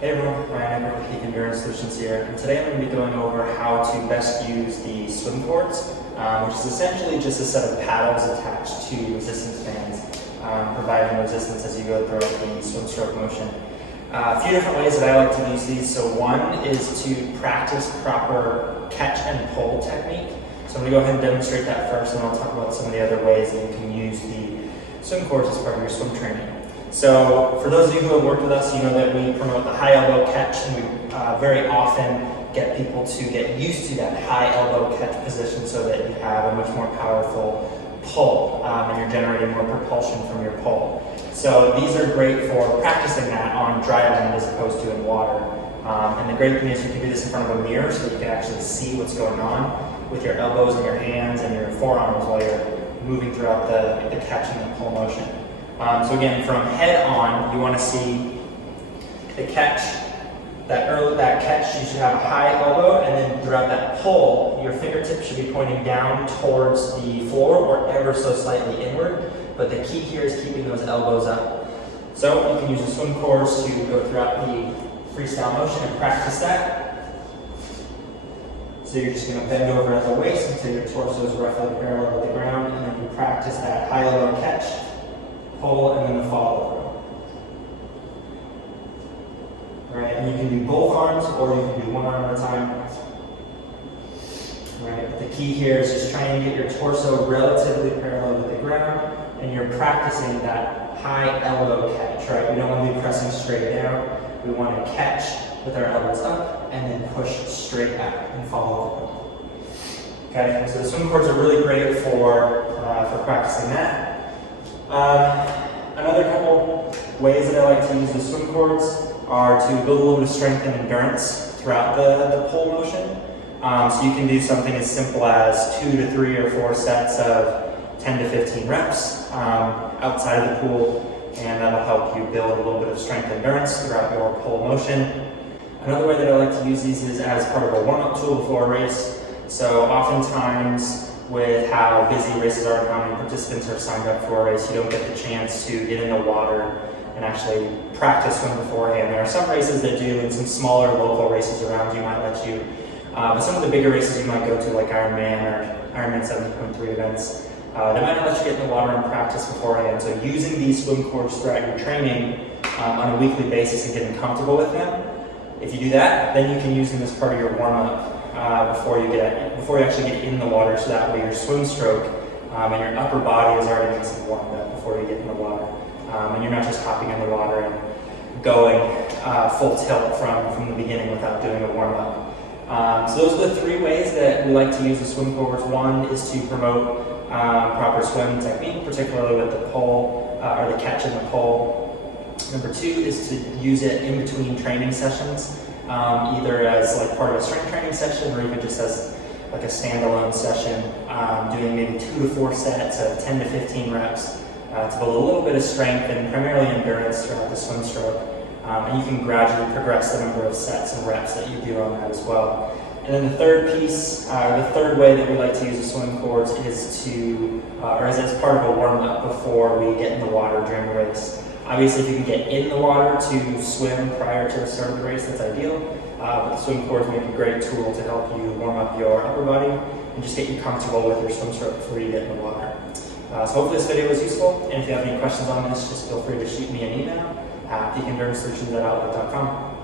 Hey everyone, Ryan Edward with Peak Endurance Solutions here, and today I'm going to be going over how to best use the Stretchcordz, which is essentially just a set of paddles attached to resistance bands, providing resistance as you go throughout the swim stroke motion. A few different ways that I like to use these. So one is to practice proper catch and pull technique. So I'm going to go ahead and demonstrate that first, and then I'll talk about some of the other ways that you can use the Stretchcordz as part of your swim training. So for those of you who have worked with us, you know that we promote the high elbow catch, and we very often get people to get used to that high elbow catch position so that you have a much more powerful pull, and you're generating more propulsion from your pull. So these are great for practicing that on dry land as opposed to in water. And the great thing is you can do this in front of a mirror so that you can actually see what's going on with your elbows and your hands and your forearms while you're moving throughout the catch and the pull motion. So again, from head on, you want to see the catch. That catch, you should have a high elbow, and then throughout that pull, your fingertips should be pointing down towards the floor or ever so slightly inward. But the key here is keeping those elbows up. So you can use the Stretchcordz to go throughout the freestyle motion and practice that. So you're just going to bend over at the waist until your torso is roughly parallel with the ground, and then you practice that high elbow catch, pull, and then the follow through. Right, and you can do both arms or you can do one arm at a time. Right, but the key here is just trying to get your torso relatively parallel with the ground, and you're practicing that high elbow catch, right? We don't want to be pressing straight down. We want to catch with our elbows up and then push straight back and follow through. Okay, so the Stretchcordz are really great for practicing that. Another couple ways that I like to use the Stretchcordz are to build a little bit of strength and endurance throughout the pull motion. So you can do something as simple as 2 to 3 or 4 sets of 10 to 15 reps outside of the pool, and that'll help you build a little bit of strength and endurance throughout your pull motion. Another way that I like to use these is as part of a warm-up tool before a race. So oftentimes, with how busy races are and how many participants are signed up for a race, you don't get the chance to get in the water and actually practice swim beforehand. There are some races that do, and some smaller local races around you might let you. But some of the bigger races you might go to, like Ironman or Ironman 70.3 events, they might not let you get in the water and practice beforehand. So using these Stretchcordz throughout your training on a weekly basis and getting comfortable with them, if you do that, then you can use them as part of your warm-up before you actually get in the water, so that way your swim stroke and your upper body is already nice and warmed up before you get in the water. And you're not just hopping in the water and going full tilt from the beginning without doing a warm-up. So those are the 3 ways that we like to use the Stretchcordz. One is to promote proper swim technique, particularly with the pull or the catch and the pull. Number 2 is to use it in between training sessions, either as like part of a strength training session or even just as like a standalone session, doing maybe 2 to 4 sets of 10 to 15 reps to build a little bit of strength and primarily endurance throughout the swim stroke. And you can gradually progress the number of sets and reps that you do on that as well. And then the third piece, the third way that we like to use the Stretchcordz is as part of a warm-up before we get in the water during the race. Obviously, if you can get in the water to swim prior to the start of the race, that's ideal. But the Stretchcordz may be a great tool to help you warm up your upper body and just get you comfortable with your swim stroke before you get in the water. So hopefully this video was useful, and if you have any questions on this, just feel free to shoot me an email at peakenduranceSolutions@outlook.com.